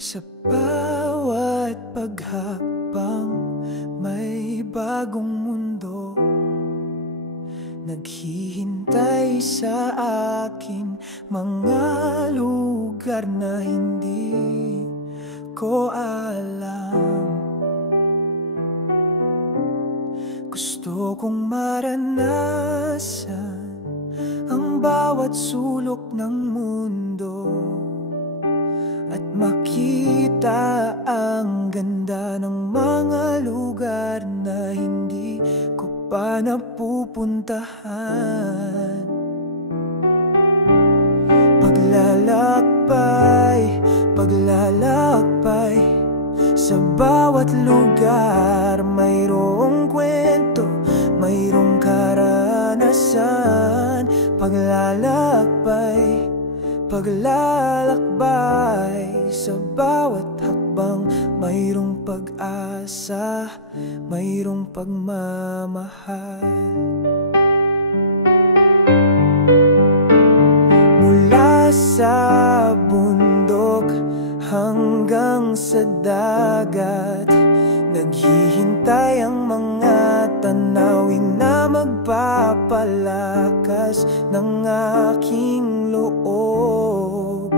Sa bawat paghakbang may bagong mundo naghihintay sa akin, mga lugar na hindi ko alam. Gusto kong maranasan ang bawat sulok ng mundo at makita ang ganda ng mga lugar na hindi ko pa napupuntahan. Paglalakbay, paglalakbay, sa bawat lugar mayroong kwento, mayroong karanasan. Paglalakbay, paglalakbay, sa bawat hakbang mayroong pag-asa, mayroong pagmamahal. Mula sa bundok hanggang sa dagat, naghihintay ang mga tanawin na magpapalakas ng aking loob.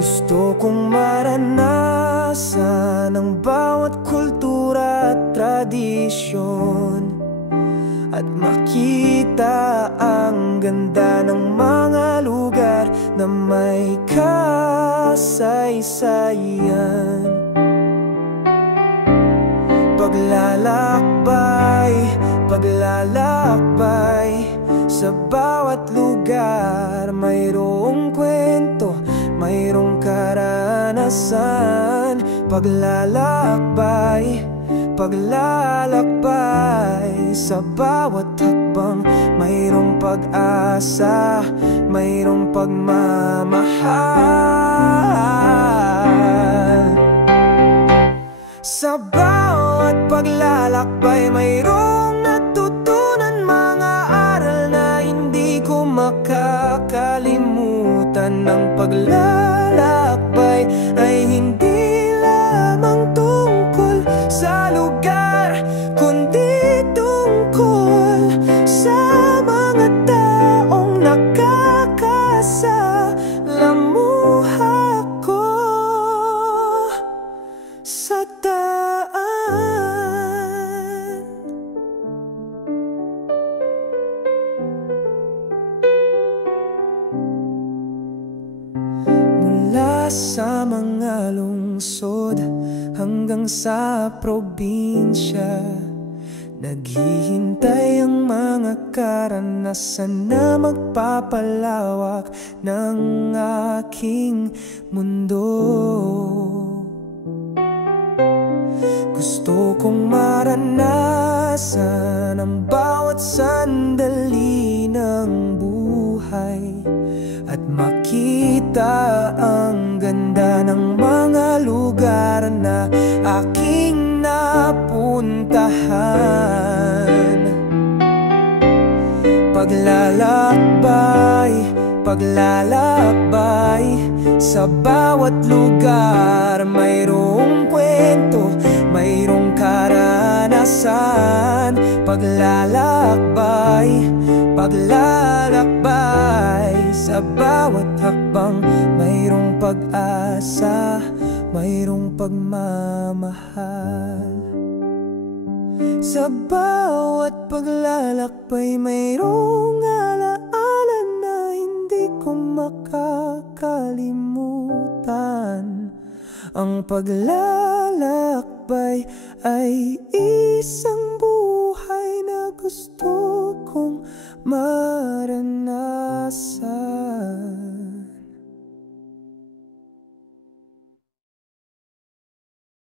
Gusto kong maranasan ang bawat kultura at tradisyon at makita ang ganda ng mga lugar na may kasaysayan. Paglalakbay, paglalakbay, sa bawat lugar mayroong kwento, mayroong karanasan. Paglalakbay, paglalakbay, sa bawat hakbang mayroong pag-asa, mayroong pagmamahal. Sa bawat paglalakbay mayroong natutunan, mga aral na hindi ko makakalimutan. Ang paglalakbay ay hindi lamang tungkol sa lugar, kundi tungkol sa mga taong nakakasalamuha ko sa daan. Mula sa mga lungsod hanggang sa probinsya, naghihintay ang mga karanasan na magpapalawak ng aking mundo. Gusto kong maranasan ang bawat sandali ng buhay at makita ang ganda ng mga lugar na aking napuntahan. Paglalakbay, paglalakbay, sa bawat lugar mayroong kwento, mayroong karanasan. Paglalakbay, paglalakbay, sa bawat hakbang mayroong pag-asa, mayroong pagmamahal. Sa bawat paglalakbay mayroong alaala na hindi ko makakalimutan. Ang paglalakbay ay isang buhay na gusto kong maranasan.